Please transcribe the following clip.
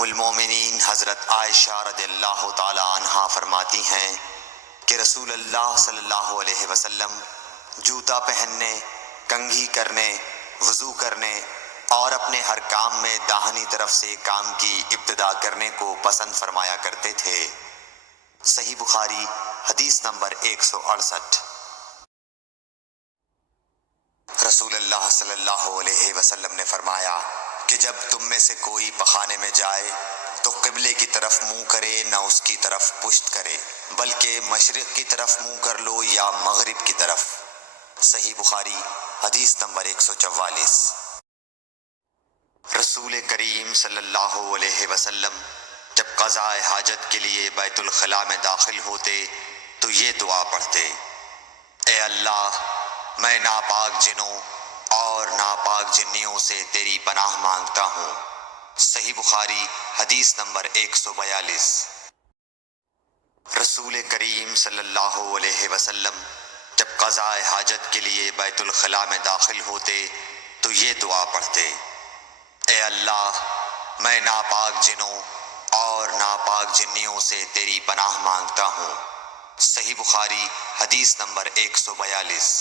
ام المومنین حضرت عائشہ رضی اللہ تعالی عنہا فرماتی ہیں کہ رسول اللہ صلی اللہ علیہ وسلم جوتا پہننے، کنگھی کرنے، وضو کرنے اور اپنے ہر کام میں داہنی طرف سے کام کی ابتدا کرنے کو پسند فرمایا کرتے تھے۔ صحیح بخاری حدیث نمبر 168۔ رسول اللہ صلی اللہ علیہ وسلم نے فرمایا کہ جب تم میں سے کوئی پخانے میں جائے تو قبلے کی طرف منہ کرے، نہ اس کی طرف پشت کرے، بلکہ مشرق کی طرف منہ کر لو یا مغرب کی طرف۔ صحیح بخاری حدیث نمبر 144۔ رسول کریم صلی اللہ علیہ وسلم جب قضاء حاجت کے لیے بیت الخلاء میں داخل ہوتے تو یہ دعا پڑھتے: اے اللہ، میں ناپاک جنوں اور ناپاک جنیوں سے تیری پناہ مانگتا ہوں۔ صحیح بخاری حدیث نمبر 142۔ رسول کریم صلی اللہ علیہ وسلم جب قضاء حاجت کے لیے بیت الخلاء میں داخل ہوتے تو یہ دعا پڑھتے: اے اللہ، میں ناپاک جنوں اور ناپاک جنیوں سے تیری پناہ مانگتا ہوں۔ صحیح بخاری حدیث نمبر 142۔